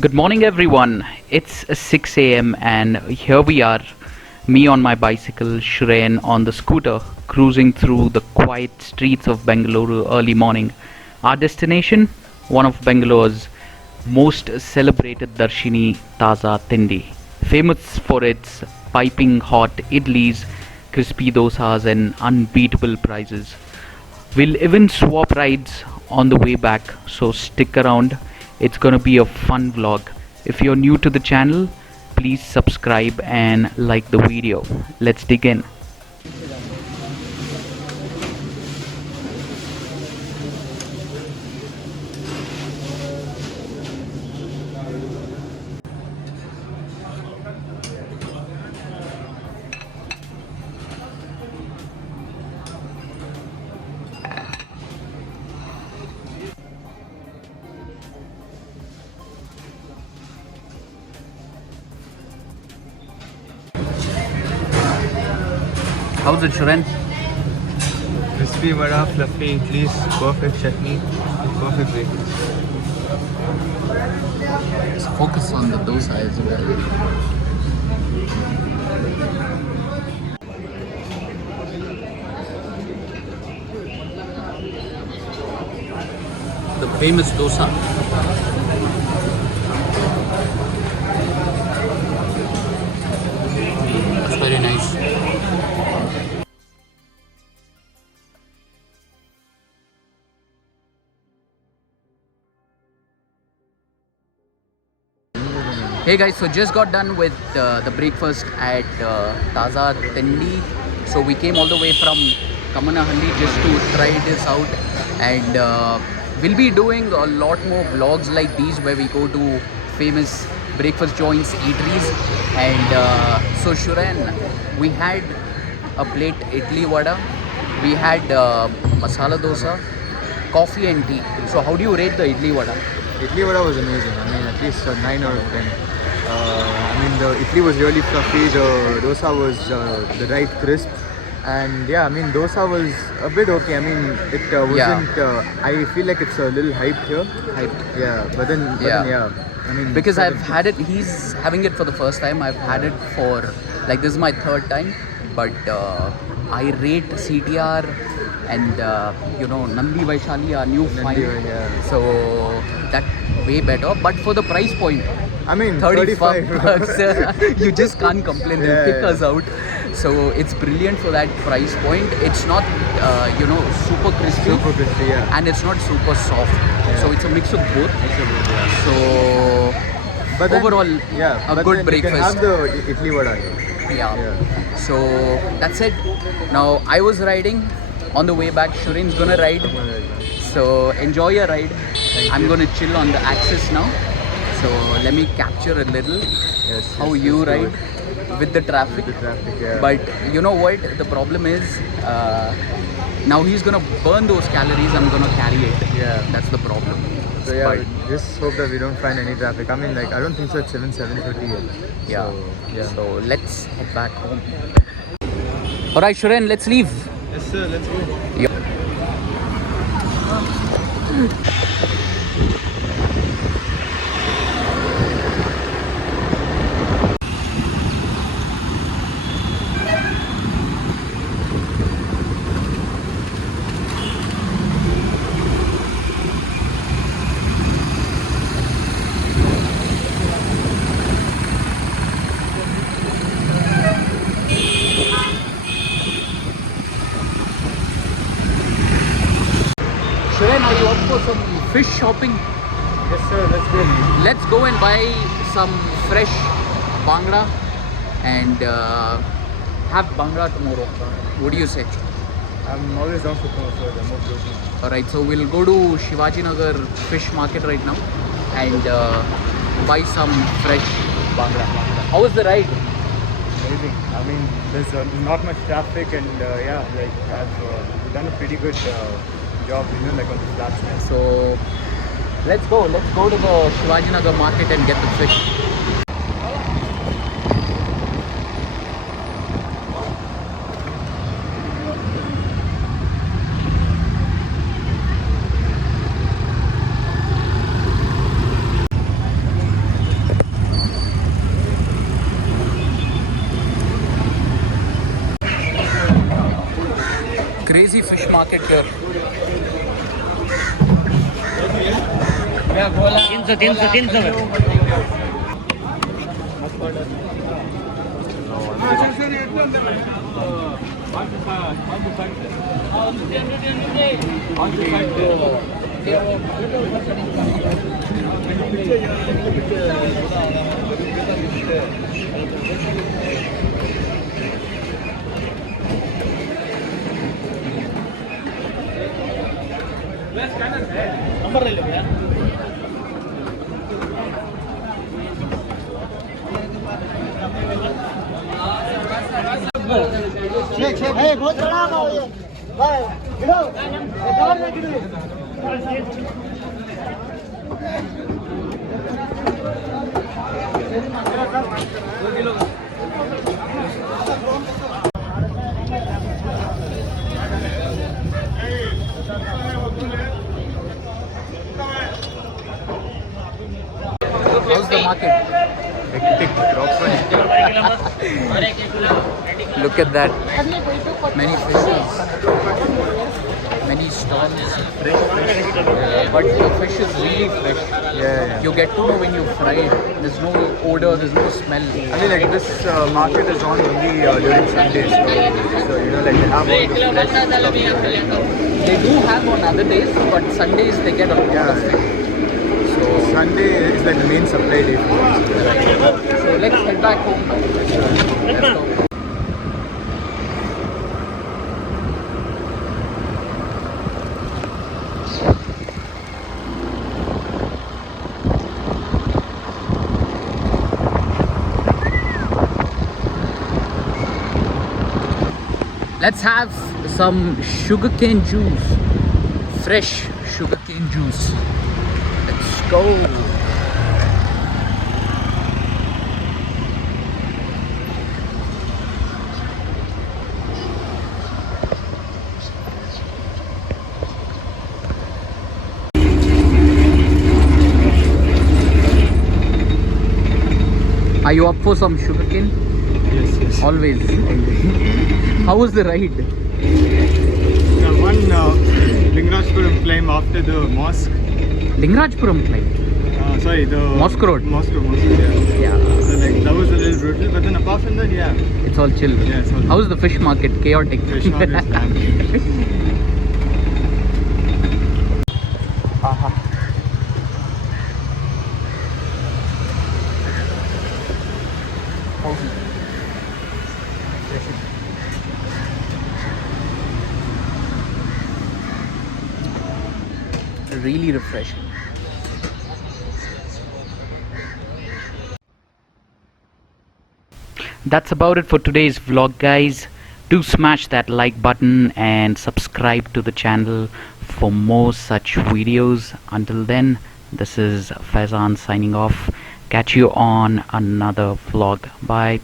Good morning, everyone. It's 6 a.m. and here we are, me on my bicycle, Shreyan on the scooter, cruising through the quiet streets of Bengaluru early morning. Our destination? One of Bangalore's most celebrated Darshini Taza Tindi, famous for its piping hot idlis, crispy dosas, and unbeatable prices. We'll even swap rides on the way back, so stick around. It's gonna be a fun vlog. If you're new to the channel, please subscribe and like the video. Let's dig in. How's it, Shuren? Crispy vada, fluffy idlis, perfect chutney, perfect breakfast. Let's focus on the dosa as well. The famous dosa. It's very nice. Hey guys, so just got done with the breakfast at Taza Tendi. So we came all the way from Kamanahalli just to try this out, and we'll be doing a lot more vlogs like these where we go to famous breakfast joints, eateries. And so Shuran, we had a plate idli vada, we had masala dosa, coffee and tea. So how do you rate the idli vada? Idli vada was amazing. I mean, at least a 9 out of 10. I mean, the idli was really fluffy. The dosa was the right crisp. And yeah, I mean, dosa was a bit okay. I mean, it wasn't. I feel like it's a little hyped here. Hyped. Yeah, but then yeah. I mean, Because I've had it, he's having it for the first time. I've had it for, like, this is my third time. But I rate CTR and, Nandi Vaishali, our new find. yeah. So that way better. But for the price point, I mean, 35 35 bucks, you just can't complain. They'll Yeah, kick yeah. us out. So it's brilliant for that price point. It's not, super crispy. Super crispy, yeah. And it's not super soft. So it's a mix of both. Yeah. So But then, overall, yeah, a but good then breakfast. You can have the idli vada here. Yeah. So that's it. Now I was riding. On the way back, Shurin's gonna ride. So enjoy your ride. I'm gonna chill on the axis now. So let me capture a little Yes, how yes, you let's do ride with the traffic. The traffic, yeah. But you know what? The problem is now he's gonna burn those calories. I'm gonna carry it. Yeah. That's the problem. So yeah, But, just hope that we don't find any traffic. I mean, like, I don't think so at 7:30 yet. yeah. So, yeah. So let's head back home. All right, Shuren, let's leave. Yes, sir. Let's go. Yeah. Shuren, are you up for some fish shopping? Yes, sir. Let's go. Let's go and buy some fresh bangla and have bangla tomorrow. What do you say? I'm always down for comfort. I'm not joking. Alright, so we'll go to Shivaji Nagar fish market right now and buy some fresh bangla. How was the ride? Amazing. I mean, there's not much traffic, and yeah, like I've done a pretty good job, like on the flats there. So let's go to the Shivaji Nagar market and get the fish. crazy fish market here. 300 How's the market? Hectic, proper. Look at that. Many fishes. Many stalls. But the fish is really fresh. Yeah. You get to know when you fry it. There's no odor, there's no smell. I mean, like this market is on only during Sundays. So you know, like they have all the fresh stuff. They do have on other days, but Sundays they get a lot of fish. So Sunday is like the main supply day for us. So let's head back home. Let's go. Let's have some sugarcane juice. Fresh sugarcane juice. Let's go. Are you up for some sugarcane? Yes. Always. How was the ride? One Lingarajpuram climb after the mosque. Lingarajpuram climb. Sorry, the Mosque Road. Mosque Road, yeah. Yeah. So like that was a little brutal, but then apart from that, yeah. It's all chill. Yeah, it's all How was the fish market? Chaotic. Fish market is damn. Really refreshing. That's about it for today's vlog, guys. Do smash that like button and subscribe to the channel for more such videos. Until then, this is Faizan signing off. Catch you on another vlog. Bye.